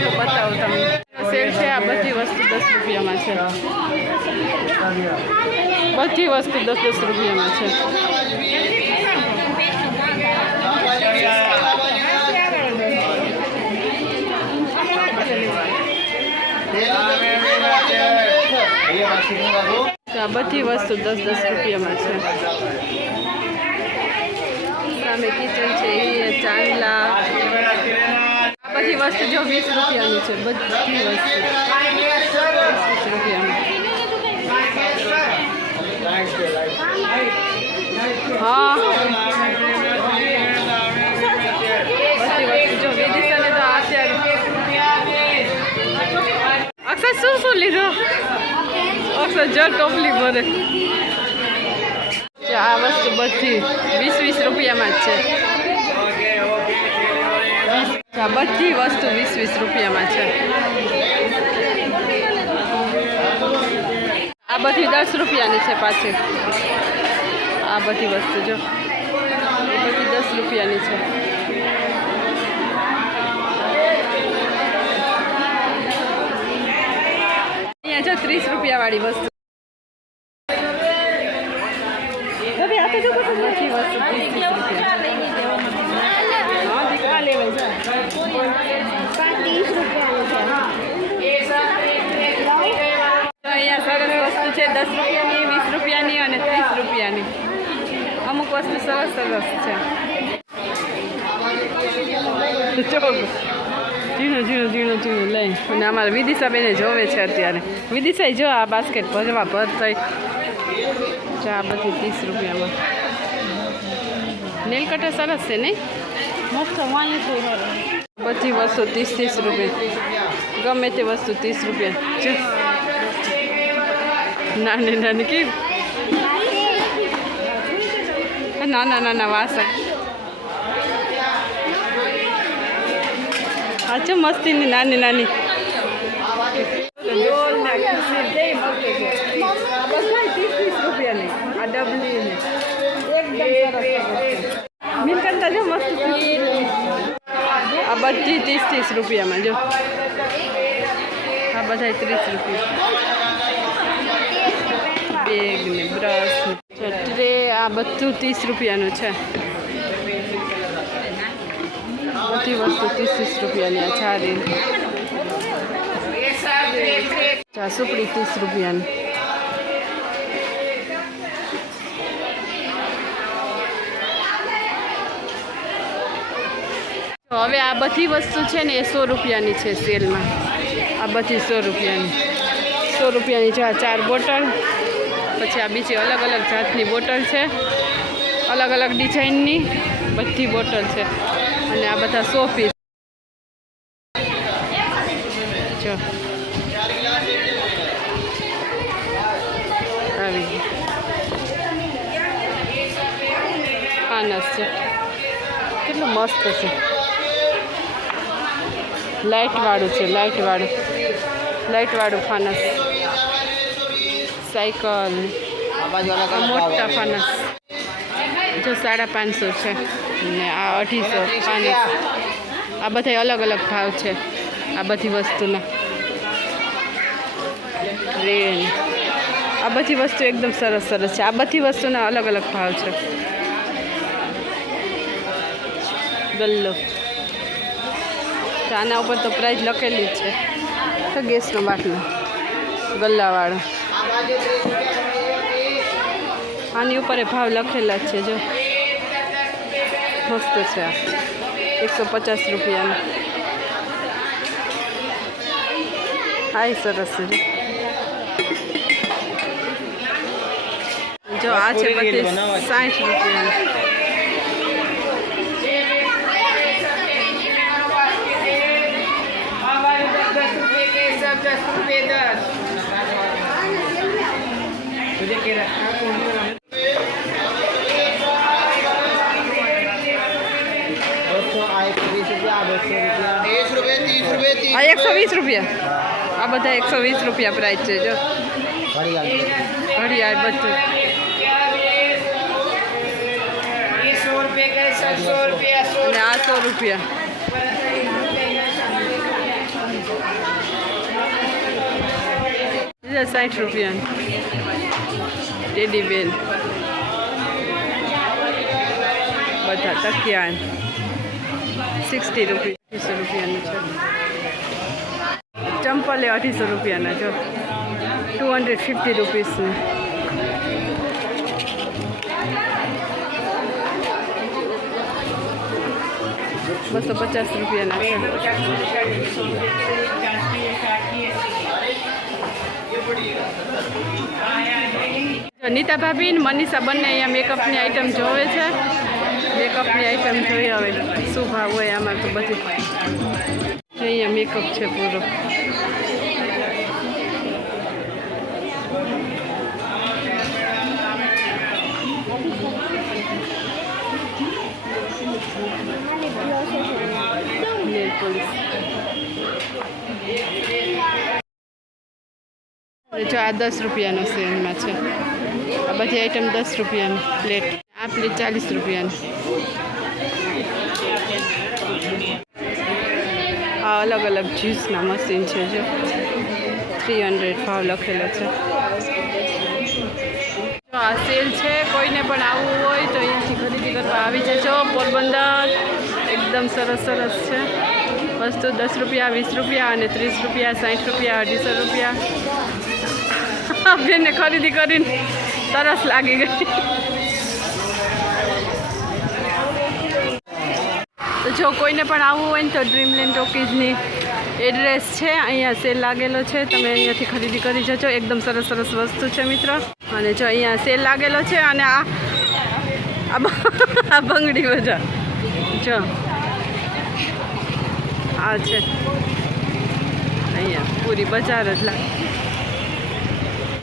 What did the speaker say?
જો બતાવું તમને સેલ છે આ બધી વસ્તુ દસ રૂપિયામાં છે. બધી વસ્તુ દસ દસ રૂપિયામાં છે. આ બધી વસ્તુ દસ દસ રૂપિયામાં છે. સામે કિચન છે ચાંદલા બધી વસ્તુ જો વીસ રૂપિયાની છે બધી વસ્તુ હા જો વિદિશાને તો અત્યારે અક્ષર શું શું લીધું અક્ષર જો ટોપલી ભરે આ વસ્તુ બધી વીસ વીસ રૂપિયામાં જ છે આ બધી વસ્તુ વીસ વીસ રૂપિયામાં છે. આ બધી દસ રૂપિયાની છે પાછી. આ બધી વસ્તુ, જો. બધી દસ રૂપિયાની છે. અહીંયા જો ત્રીસ રૂપિયા વાળી વસ્તુ બધી આ તો જો બધું બધી વસ્તુ ત્રીસ ત્રીસ રૂપિયા હા દીકરા લેવાય તો અહીંયા સરસ વસ્તુ છે દસ રૂપિયાની વીસ રૂપિયાની અને ત્રીસ રૂપિયાની વસ્તુ સરસ સરસ છે ઝીણું ઝીણું ઝીણું ઝીણું લઈ અને અમારે વિદિશા બેને જોવે છે અત્યારે વિદિશા જો આ બાસ્કેટ ભરવા ભર થઈ જો આ બધી ત્રીસ રૂપિયામાં નેલ કટર સરસ છે નહીં મસ્ત વાણી થઈ બધી વસ્તુ ત્રીસ ત્રીસ રૂપિયા ગમે તે વસ્તુ ત્રીસ રૂપિયા નાની નાની કેવી નાના નાના વાસણ અચ્છા મસ્તીની નાની નાની ડોલ ને ખુરશી બેય મળે છે. આ બધાય ત્રીસ ત્રીસ રૂપિયાની આ ડબલી ને એકદમ સરસ સરસ છે. મિલકત જો મસ્ત આ બધી ત્રીસ ત્રીસ રૂપિયામાં જો આ બધા ત્રીસ રૂપિયા બેગ ને બ્રશ ને ટ્રે આ બધું ત્રીસ રૂપિયાનું છે. બધી વસ્તુ ત્રીસ ત્રીસ રૂપિયાની આ ચારી ચા સુપડી ત્રીસ રૂપિયાની. હવે આ બધી વસ્તુ છે ને એ સો રૂપિયાની છે સેલમાં. આ બધી સો રૂપિયાની. સો રૂપિયાની આ ચાર બોટલ. પછી આ બીજી અલગ અલગ જાતની બોટલ છે. અલગ અલગ ડિઝાઇનની બધી બોટલ છે. અને આ બધા સો પીસ. આવી. ફાનસ છે. કેટલું મસ્ત છે. લાઇટવાળું છે લાઇટવાળું લાઇટવાળું ફાનસ. સાયકલ. મોટા ફાનસ. જો સાડા પાંચસો છે. ને આ અઢીસો ફાનસ. આ બધા અલગ અલગ ભાવ છે. આ બધી વસ્તુના. ટ્રેન આ બધી વસ્તુ એકદમ સરસ સરસ છે. આ બધી વસ્તુના અલગ અલગ ભાવ છે. ગલ્લો. તો આના ઉપર તો પ્રાઇસ લખેલી જ છે. તો ગેસનો બાટલો. ગલ્લાવાળો. આની ઉપર ભાવ લખેલા છે જો. મસ્ત છે આ. એકસો પચાસ રૂપિયાનો. આ સરસ છે જો. આ છે બધી સાઠ રૂપિયાની. Yes, આ એકસો વીસ રૂપિયા. આ બધા એકસો વીસ રૂપિયા પ્રાઇસ છે જો. ઘડિયાળ બધું. ને આ સો રૂપિયા. બીજા સાઠ રૂપિયા ટેડી બેન બધા તકિયા સિક્સટી રૂપિયા અઢીસો રૂપિયાનું છે ચંપલે અઢીસો રૂપિયાના જો ટુ હંડ્રેડ ફિફ્ટી રૂપીસનું બસો પચાસ રૂપિયાના નીતા ભાભી મનીષા બંને અહીંયા મેકઅપની આઈટમ જોવે છે. મેકઅપની આઈટમ જોઈ હવે. શું ભાવ હોય આમાં તો બધું. અહીંયા મેકઅપ છે પૂરો. નેલ પોલિશ જો આ દસ રૂપિયાનો સેલમાં છે. આ બધી આઈટમ દસ રૂપિયાની પ્લેટ આ પ્લેટ ચાલીસ રૂપિયાની. આ અલગ અલગ જ્યુસના મશીન છે જો. થ્રી હંડ્રેડ ભાવ લખેલો છે. આ સેલ છે, કોઈને પણ આવવું હોય તો અહીંયાથી ખરીદી કરવા આવી જજો. પોરબંદર એકદમ સરસ સરસ છે. વસ્તુ દસ રૂપિયા, વીસ રૂપિયા અને ત્રીસ રૂપિયા, સાઠ રૂપિયા, અઢીસો રૂપિયા. બેને ખરીદી કરીને તરસ લાગી ગઈ. તો જો કોઈને પણ આવવું હોય ને તો ડ્રીમલેન્ડ ટોકીઝની એડ્રેસ છે, અહીંયા સેલ લાગેલો છે. તમે અહીંયાથી ખરીદી કરી જજો. એકદમ સરસ સરસ વસ્તુ છે, મિત્ર. અને જો અહીંયા સેલ લાગેલો છે અને આ આ બંગડી બજાર જો. આ છે. અહીંયા પૂરી બજાર જ લાગે.